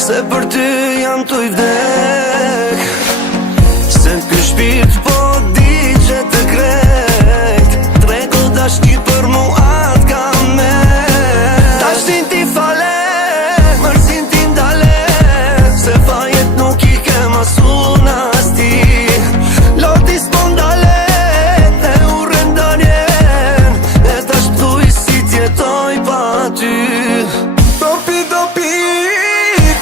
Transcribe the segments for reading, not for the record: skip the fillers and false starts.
se për ty jam të i vdek. Se ky shpirt po di që të krejt, trego dashni për mu atë kam me. Dashnin ti fale, mërzin ti ndale, se fajet nuk i ke masu nas ti. Loti s'pondale, e urren danjen, e tash pëthuj si tjetoj pa ty. Dopi,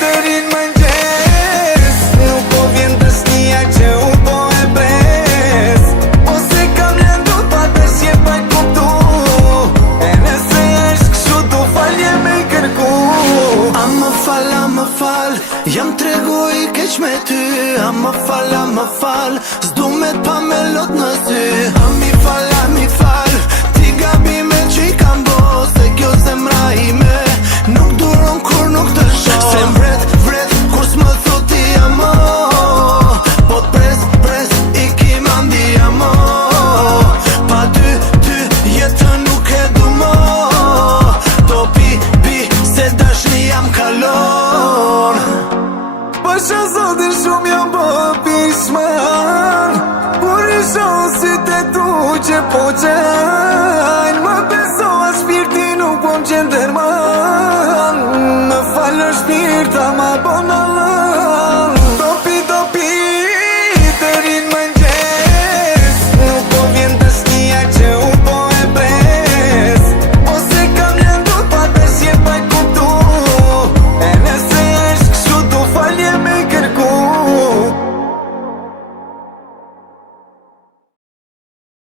dërin mëngjes, nuk po vjen dësnia që u po e pres. Ose kam lëndu pa dëshje pa kuptu, e nëse është kështu du falje me kërku. A më fal, jam tregu i keq me ty. A më fal, s'du me t'pa me lot në sy. A mi fal, ti gabime që i kam bo, se kjo zemra ime nuk duron kur nuk të shoh. Se vret, kur s'më thot ti amo, po t'pres, i ki mandi amo. Pa ty jetën nuk e du mo, do pi, se dashni jam kalon. Pasha zotin shumë jam po pishman, por i shoh sytë tu që po qajnë. Më besoa shpirti nuk po më qenë derman, më falë shpirta ma bona